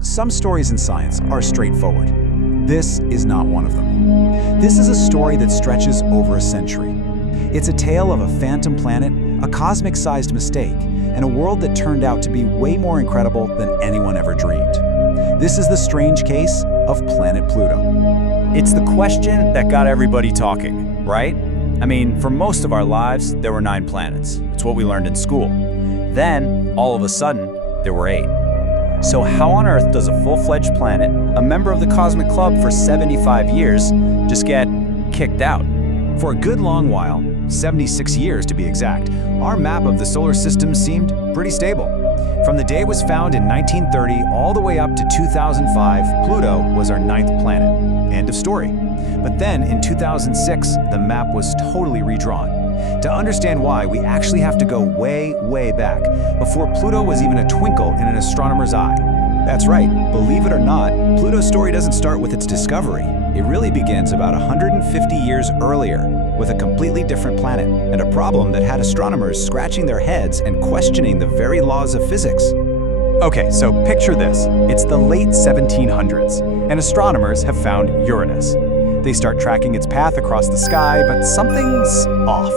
Some stories in science are straightforward. This is not one of them. This is a story that stretches over a century. It's a tale of a phantom planet, a cosmic-sized mistake, and a world that turned out to be way more incredible than anyone ever dreamed. This is the strange case of planet Pluto. It's the question that got everybody talking, right? I mean, for most of our lives, there were 9 planets. It's what we learned in school. Then, all of a sudden, there were 8. So how on earth does a full-fledged planet, a member of the Cosmic Club for 75 years, just get kicked out? For a good long while, 76 years to be exact, our map of the solar system seemed pretty stable. From the day it was found in 1930 all the way up to 2005, Pluto was our 9th planet. End of story. But then in 2006, the map was totally redrawn. To understand why, we actually have to go way, way back, before Pluto was even a twinkle in an astronomer's eye. That's right, believe it or not, Pluto's story doesn't start with its discovery. It really begins about 150 years earlier, with a completely different planet, and a problem that had astronomers scratching their heads and questioning the very laws of physics. Okay, so picture this. It's the late 1700s, and astronomers have found Uranus. They start tracking its path across the sky, but something's off.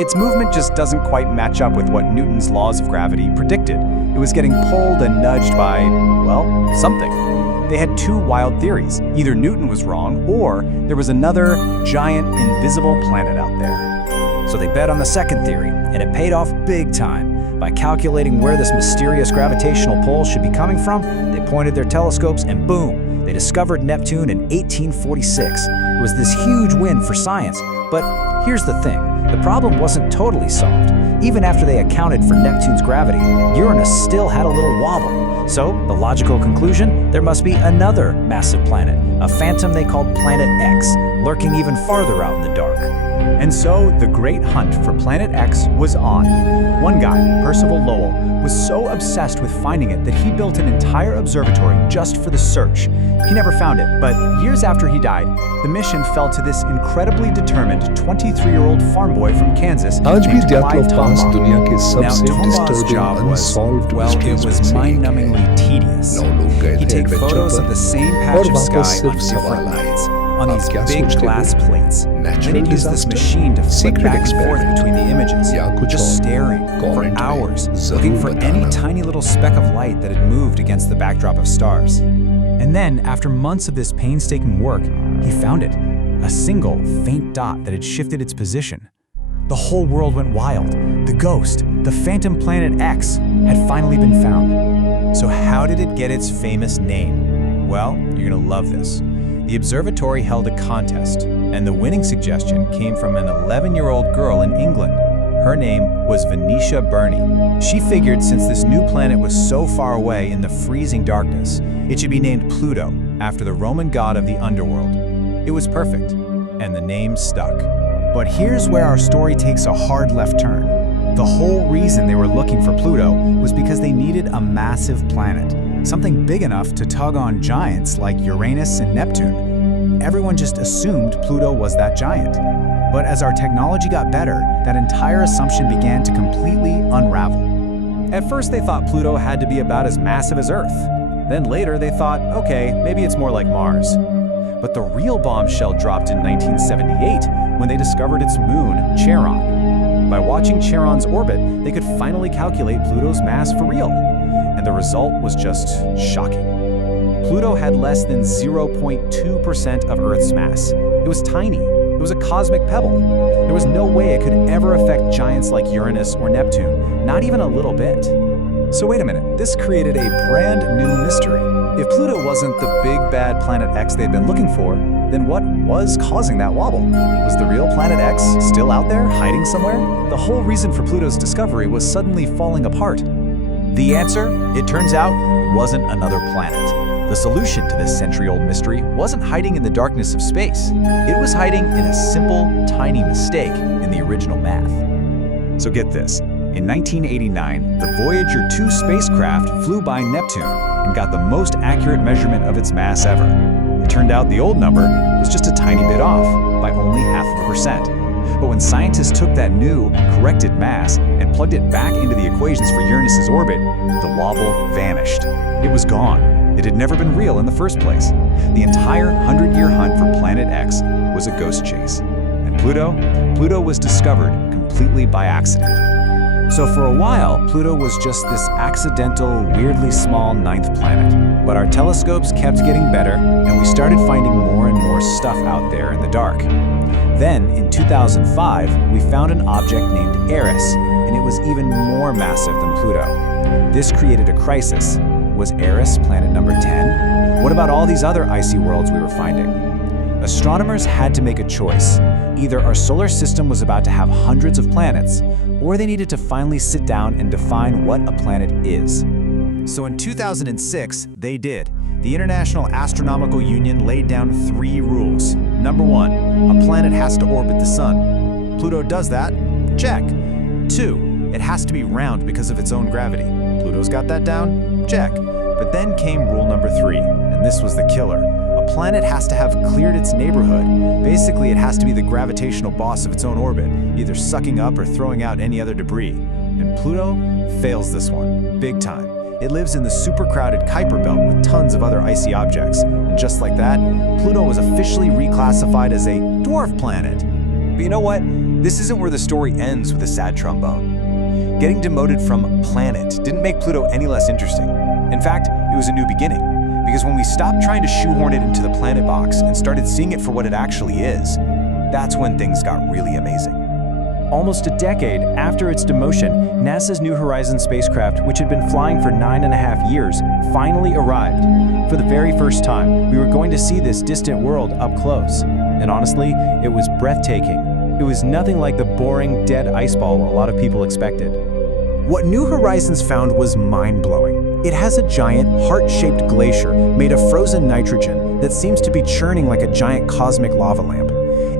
Its movement just doesn't quite match up with what Newton's laws of gravity predicted. It was getting pulled and nudged by, well, something. They had 2 wild theories. Either Newton was wrong, or there was another giant invisible planet out there. So they bet on the second theory, and it paid off big time. By calculating where this mysterious gravitational pull should be coming from, they pointed their telescopes and boom! They discovered Neptune in 1846. It was this huge win for science. But here's the thing, the problem wasn't totally solved. Even after they accounted for Neptune's gravity, Uranus still had a little wobble. So, the logical conclusion, there must be another massive planet, a phantom they called Planet X, lurking even farther out in the dark. And so, the great hunt for Planet X was on. One guy, Percival Lowell, was so obsessed with finding it that he built an entire observatory just for the search. He never found it, but years after he died, the mission fell to this incredibly determined 23-year-old farm boy from Kansas आज भी named ज्ञात Clyde लोग पास Tombaugh. दुनिया के Now, सबसे Tombaugh's disturbing job was, unsolved well, it mysteries में was से एक है। mind-numbingly tedious. 9 लोग गए He'd थे take adventure photos पर of the same और patch of वापस sky सिर्फ on सवाल different आए। nights, on आप these क्या big सोचते हो? glass plates. Then Natural he'd use this disaster, machine to flick secret back and forth experiment, between the images, या कुछ just और? staring for Comment में hours, जरूर looking for any बताना। tiny little speck of light that had moved against the backdrop of stars. And then, after months of this painstaking work, he found it, a single, faint dot that had shifted its position. The whole world went wild. The ghost, the phantom planet X, had finally been found. So how did it get its famous name? Well, you're gonna love this. The observatory held a contest, and the winning suggestion came from an 11-year-old girl in England. Her name was Venetia Burney. She figured since this new planet was so far away in the freezing darkness, it should be named Pluto, after the Roman god of the underworld. It was perfect, and the name stuck. But here's where our story takes a hard left turn. The whole reason they were looking for Pluto was because they needed a massive planet, something big enough to tug on giants like Uranus and Neptune. Everyone just assumed Pluto was that giant. But as our technology got better, that entire assumption began to completely unravel. At first they thought Pluto had to be about as massive as Earth. Then later they thought, okay, maybe it's more like Mars. But the real bombshell dropped in 1978 when they discovered its moon, Charon. By watching Charon's orbit, they could finally calculate Pluto's mass for real. And the result was just shocking. Pluto had less than 0.2% of Earth's mass. It was tiny. It was a cosmic pebble. There was no way it could ever affect giants like Uranus or Neptune, not even a little bit. So wait a minute, this created a brand new mystery. If Pluto wasn't the big bad Planet X they'd been looking for, then what was causing that wobble? Was the real Planet X still out there, hiding somewhere? The whole reason for Pluto's discovery was suddenly falling apart. The answer, it turns out, wasn't another planet. The solution to this century-old mystery wasn't hiding in the darkness of space. It was hiding in a simple, tiny mistake in the original math. So get this. In 1989, the Voyager 2 spacecraft flew by Neptune and got the most accurate measurement of its mass ever. It turned out the old number was just a tiny bit off, by only 0.5%. But when scientists took that new, corrected mass and plugged it back into the equations for Uranus's orbit, the wobble vanished. It was gone. It had never been real in the first place. The entire 100-year hunt for Planet X was a ghost chase. And Pluto was discovered completely by accident. So for a while, Pluto was just this accidental, weirdly small ninth planet. But our telescopes kept getting better, and we started finding more and more stuff out there in the dark. Then, in 2005, we found an object named Eris, and it was even more massive than Pluto. This created a crisis. Was Eris planet number 10? What about all these other icy worlds we were finding? Astronomers had to make a choice. Either our solar system was about to have hundreds of planets, or they needed to finally sit down and define what a planet is. So in 2006, they did. The International Astronomical Union laid down 3 rules. Number 1, a planet has to orbit the sun. Pluto does that? Check. 2, it has to be round because of its own gravity. Pluto's got that down? Check. But then came rule number 3, and this was the killer. A planet has to have cleared its neighborhood. Basically, it has to be the gravitational boss of its own orbit, either sucking up or throwing out any other debris. And Pluto fails this one, big time. It lives in the super-crowded Kuiper belt with tons of other icy objects. And just like that, Pluto was officially reclassified as a dwarf planet. But you know what? This isn't where the story ends with a sad trombone. Getting demoted from planet didn't make Pluto any less interesting. In fact, it was a new beginning. Because when we stopped trying to shoehorn it into the planet box and started seeing it for what it actually is, that's when things got really amazing. Almost a decade after its demotion, NASA's New Horizons spacecraft, which had been flying for 9.5 years, finally arrived. For the very first time, we were going to see this distant world up close. And honestly, it was breathtaking. It was nothing like the boring, dead ice ball a lot of people expected. What New Horizons found was mind-blowing. It has a giant, heart-shaped glacier made of frozen nitrogen that seems to be churning like a giant cosmic lava lamp.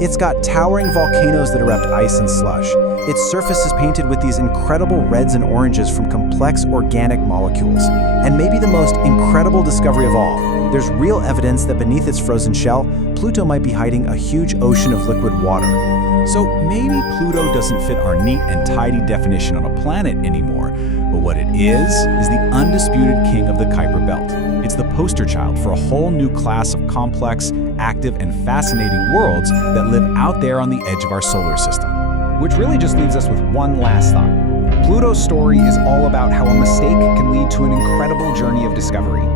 It's got towering volcanoes that erupt ice and slush. Its surface is painted with these incredible reds and oranges from complex organic molecules. And maybe the most incredible discovery of all, there's real evidence that beneath its frozen shell, Pluto might be hiding a huge ocean of liquid water. So maybe Pluto doesn't fit our neat and tidy definition on a planet anymore, but what it is the undisputed king of the Kuiper Belt. It's the poster child for a whole new class of complex, active, and fascinating worlds that live out there on the edge of our solar system. Which really just leaves us with one last thought. Pluto's story is all about how a mistake can lead to an incredible journey of discovery.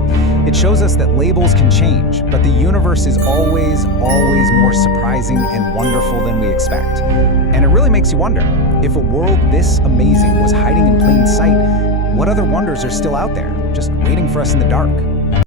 It shows us that labels can change, but the universe is always more surprising and wonderful than we expect. And it really makes you wonder, if a world this amazing was hiding in plain sight, what other wonders are still out there, just waiting for us in the dark?